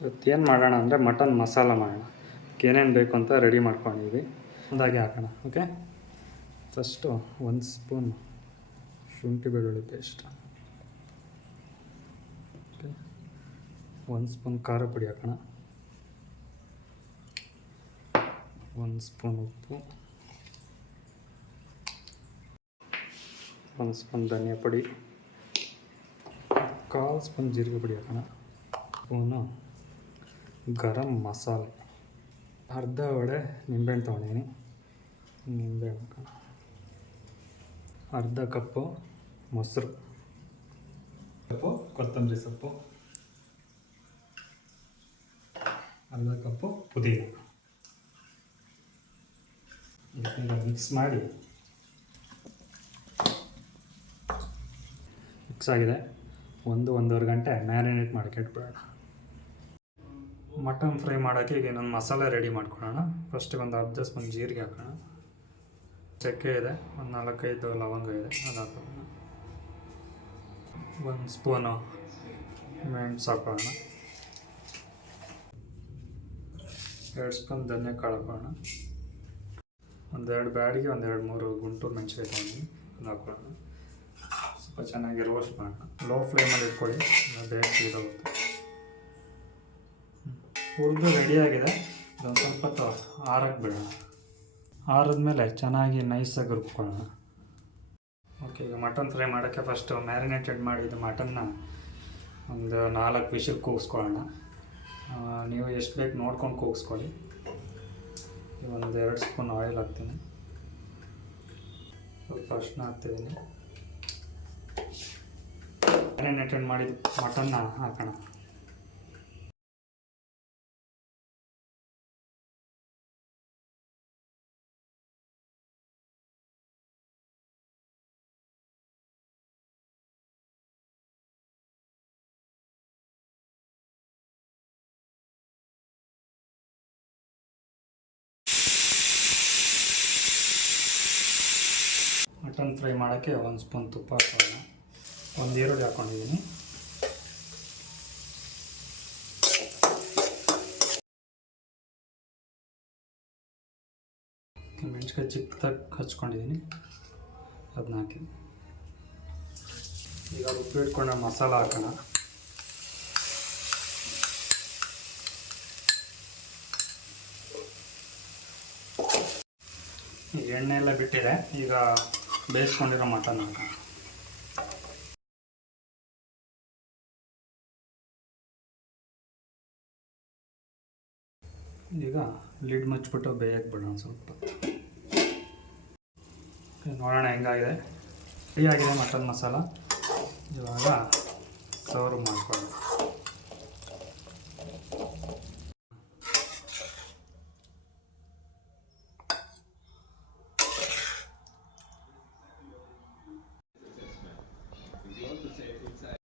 ಇವತ್ತೇನು ಮಾಡೋಣ ಅಂದರೆ ಮಟನ್ ಮಸಾಲ ಮಾಡೋಣ. ಏನೇನು ಬೇಕು ಅಂತ ರೆಡಿ ಮಾಡ್ಕೊಂಡಿದ್ವಿ. ಒಂದಾಗಿ ಹಾಕೋಣ. ಓಕೆ, ಫಸ್ಟು 1 ಸ್ಪೂನ್ ಶುಂಠಿ ಬೆಳ್ಳುಳ್ಳಿ ಪೇಸ್ಟ್. ಓಕೆ, 1 ಸ್ಪೂನ್ ಖಾರ ಪುಡಿ ಹಾಕೋಣ. 1 ಸ್ಪೂನ್ ಉಪ್ಪು, 1 ಸ್ಪೂನ್ ಧನಿಯಾ ಪುಡಿ, 1/4 ಸ್ಪೂನ್ ಜೀರಿಗೆ ಪುಡಿ ಹಾಕೋಣ. ಸ್ಪೂನು ಗರಂ ಮಸಾಲೆ, ಅರ್ಧ ಒಡೆ ನಿಂಬೆಹಣ್ಣು ತೊಗೊಂಡಿದ್ದೀನಿ, ನಿಂಬೆಹಣ್ಣು ಹಾಕೋಣ. ಅರ್ಧ ಕಪ್ಪು ಮೊಸರು, ಕಪ್ಪು ಕೊತ್ತಂಬರಿ ಸೊಪ್ಪು, ಅರ್ಧ ಕಪ್ಪು ಪುದೀನ. ಇದನ್ನ ಮಿಕ್ಸ್ ಮಾಡಿ, ಮಿಕ್ಸ್ ಆಗಿದೆ. 1-1.5 ಗಂಟೆ ಮ್ಯಾರಿನೇಟ್ ಮಾಡಿ ಇಟ್ಬಿಡೋಣ. ಮಟನ್ ಫ್ರೈ ಮಾಡೋಕ್ಕೆ ಈಗ ಇನ್ನೊಂದು ಮಸಾಲೆ ರೆಡಿ ಮಾಡ್ಕೊಳ್ಳೋಣ. ಫಸ್ಟಿಗೆ ಒಂದು ಅರ್ಧ ಸ್ಪೂನ್ ಜೀರಿಗೆ ಹಾಕೋಣ. ಚಕ್ಕೆ ಇದೆ, ಒಂದು 4-5 ಲವಂಗ ಇದೆ, ಅದು ಹಾಕೋಣ. 1 ಸ್ಪೂನು ಮೆಣಸು ಹಾಕೋಣ. 2 ಸ್ಪೂನ್ ಧನಿಯಾ ಕಾಳು ಹಾಕೋಣ. 1-2 ಬ್ಯಾಡಿಗೆ 1-2-3 ಗುಂಟೂರು ಮೆಣಸಿನ್ಕಾಯಿ ತೊಗೊಂಡು ಅದು ಹಾಕೋಣ. ಸ್ವಲ್ಪ ಚೆನ್ನಾಗಿ ರೋಸ್ಟ್ ಮಾಡೋಣ. ಲೋ ಫ್ಲೇಮಲ್ಲಿ ಇಟ್ಕೊಳ್ಳಿ, ಬೇಗ ಸೀದೋಗುತ್ತೆ. ಹುರಿದು ರೆಡಿಯಾಗಿದೆ. ಇದೊಂದು ಸ್ವಲ್ಪ ಹೊತ್ತು ಆರಕ್ಕೆ ಬಿಡೋಣ. ಆರಿದ್ಮೇಲೆ ಚೆನ್ನಾಗಿ ನೈಸಾಗಿ ರುಬ್ಕೊಳ್ಳೋಣ. ಓಕೆ, ಈಗ ಮಟನ್ ಫ್ರೈ ಮಾಡೋಕ್ಕೆ ಫಸ್ಟು ಮ್ಯಾರಿನೇಟೆಡ್ ಮಾಡಿದ ಮಟನ್ನ ಒಂದು 4 ವಿಷಲ್ ಕೂಗಿಸ್ಕೊಳ್ಳೋಣ. ನೀವು ಎಷ್ಟು ಬೇಕು ನೋಡ್ಕೊಂಡು ಕೂಗಿಸ್ಕೊಳ್ಳಿ. 1-2 ಸ್ಪೂನ್ ಆಯಿಲ್ ಹಾಕ್ತೀನಿ, ಸ್ವಲ್ಪ ಅರಿಶಿನ ಹಾಕ್ತಿದ್ದೀನಿ. ಮ್ಯಾರಿನೇಟೆಡ್ ಮಾಡಿದ ಮಟನ್ನ ಹಾಕೋಣ. ಮಟನ್ ಫ್ರೈ ಮಾಡೋಕ್ಕೆ 1 ಸ್ಪೂನ್ ತುಪ್ಪ ಹಾಕೋಣ. 1 ಈರುಳ್ಳಿ ಹಾಕ್ಕೊಂಡಿದ್ದೀನಿ. ಮೆಣಸಿನ್ಕಾಯಿ ಚಿಕ್ಕದಾಗಿ ಹಚ್ಕೊಂಡಿದ್ದೀನಿ, ಅದನ್ನ ಹಾಕಿದ್ದೀನಿ. ಈಗ ರುಬ್ಬಿಟ್ಕೊಂಡ ಮಸಾಲ ಹಾಕೋಣ. ಎಣ್ಣೆ ಎಲ್ಲ ಬಿಟ್ಟಿದೆ. ಈಗ ಬೇಯಿಸ್ಕೊಂಡಿರೋ ಮಟನ್ ಹಾಕೋಣ. ಈಗ ಲಿಡ್ ಮುಚ್ಚಿಬಿಟ್ಟು ಬೇಯಕ್ಕೆ ಬಿಡೋಣ ಸ್ವಲ್ಪ. ನೋಡೋಣ ಹೆಂಗಾಗಿದೆ. ರೆಡಿಯಾಗಿದೆ ಮಟನ್ ಮಸಾಲ. ಇವಾಗ ಸರ್ವ್ ಮಾಡ್ಕೊಳ್ಳೋಣ.